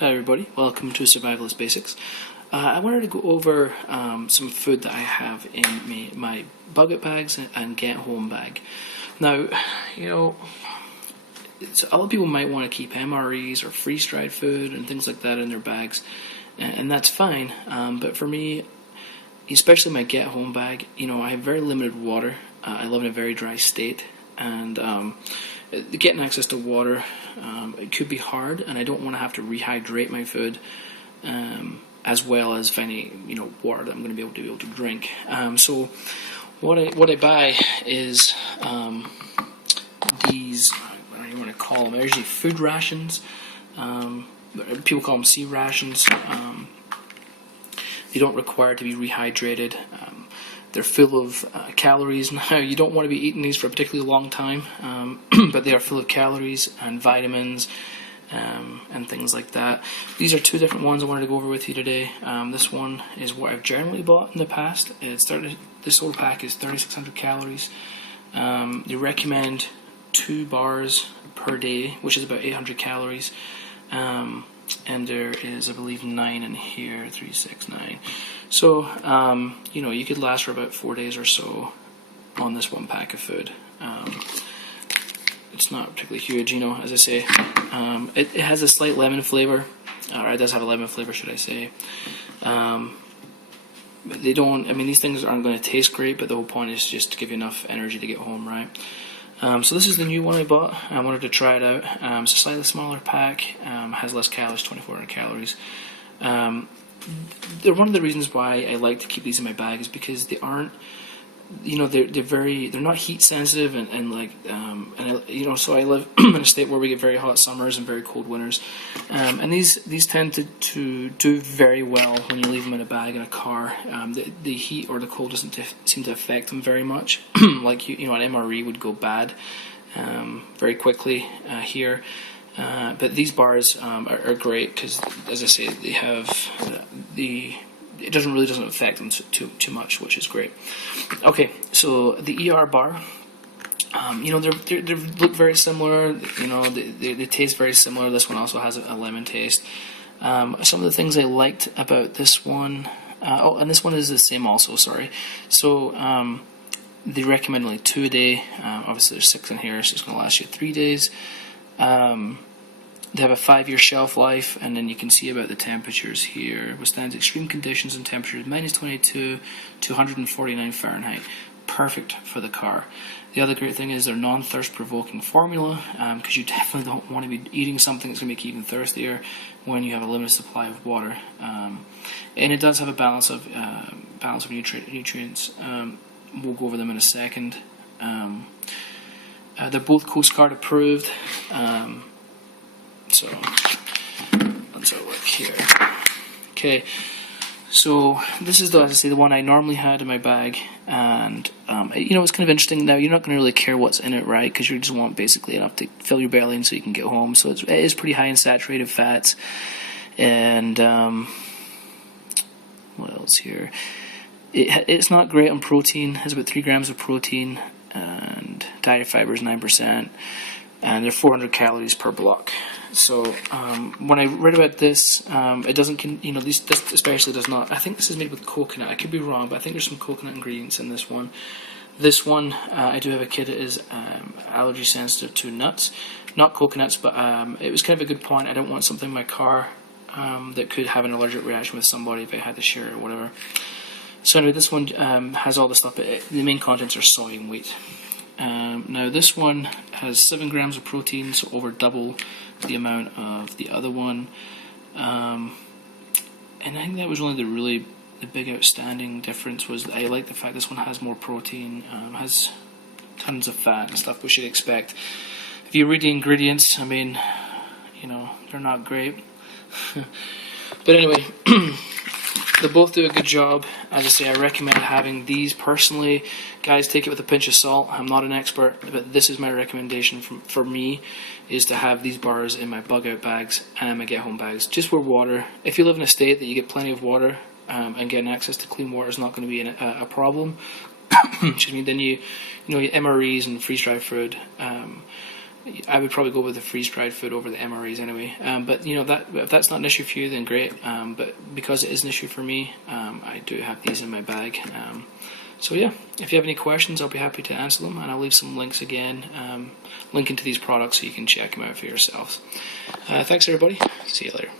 Hi everybody, welcome to Survivalist Basics. I wanted to go over some food that I have in my bug-out bags and get-home bag. Now, a lot of people might want to keep MREs or freeze-dried food and things like that in their bags, and that's fine, but for me, especially my get-home bag, I have very limited water. I live in a very dry state, and getting access to water, it could be hard, and I don't want to have to rehydrate my food, as well as finding water that I'm going to be able to drink. So what I buy is these, I don't even want to call them. They're usually food rations. People call them sea rations. They don't require to be rehydrated. They're full of calories. Now, you don't want to be eating these for a particularly long time, but they are full of calories and vitamins and things like that. These are two different ones I wanted to go over with you today. This one is what I've generally bought in the past. This whole pack is 3,600 calories. They recommend 2 bars per day, which is about 800 calories. And there is, I believe, 9 in here, 3, 6, 9. So, you could last for about 4 days or so on this one pack of food. It's not particularly huge, as I say. It has a slight lemon flavor, or it does have a lemon flavor, should I say. These things aren't going to taste great, but the whole point is just to give you enough energy to get home, right? So this is the new one I bought. I wanted to try it out. It's a slightly smaller pack, has less calories, 2,400 calories. They're one of the reasons why I like to keep these in my bag is because they aren't, they're not heat sensitive so I live in a state where we get very hot summers and very cold winters, and these tend to do very well when you leave them in a bag in a car. The heat or the cold doesn't seem to affect them very much. Like an MRE would go bad very quickly here. But these bars are great because, as I say, they have it doesn't affect them too much, which is great. Okay, so the ER bar, they look very similar. They taste very similar. This one also has a lemon taste. Some of the things I liked about this one, and this one is the same also. Sorry, so they recommend only 2 a day. Obviously, there's 6 in here, so it's going to last you 3 days. They have a 5-year shelf life, and then you can see about the temperatures here. Withstands extreme conditions and temperatures -22 to 149 Fahrenheit. Perfect for the car. The other great thing is their non-thirst provoking formula, because you definitely don't want to be eating something that's going to make you even thirstier when you have a limited supply of water. And it does have a balance of nutrients. We'll go over them in a second. They're both Coast Guard approved. So let's have a look here. Okay, so this is the one I normally had in my bag, and it's kind of interesting. Now you're not going to really care what's in it, right? Because you just want basically enough to fill your belly and so you can get home. So it is pretty high in saturated fats, and what else here? It's not great on protein. It has about 3 grams of protein, and dietary fiber is 9%, and they're 400 calories per block. So when I read about this, it doesn't, this especially does not. I think this is made with coconut. I could be wrong, but I think there's some coconut ingredients in this one. This one, I do have a kid that is allergy sensitive to nuts, not coconuts, but it was kind of a good point. I don't want something in my car that could have an allergic reaction with somebody if I had to share it or whatever. So anyway, this one has all the stuff, but the main contents are soy and wheat. Now this one has 7 grams of protein, so over double the amount of the other one. And I think that was really the big outstanding difference was I like the fact this one has more protein, has tons of fat and stuff, which you'd expect. If you read the ingredients, they're not great. But anyway, they both do a good job. As I say, I recommend having these personally. Guys, take it with a pinch of salt. I'm not an expert, but this is my recommendation for me, is to have these bars in my bug-out bags and my get-home bags. Just for water. If you live in a state that you get plenty of water and getting access to clean water is not going to be a problem, excuse me, then your MREs and freeze-dried food, I would probably go with the freeze-dried food over the MREs anyway. But you know, that if that's not an issue for you, then great. But because it is an issue for me, I do have these in my bag. So yeah, if you have any questions, I'll be happy to answer them, and I'll leave some links again, linking to these products so you can check them out for yourselves. Thanks everybody. See you later.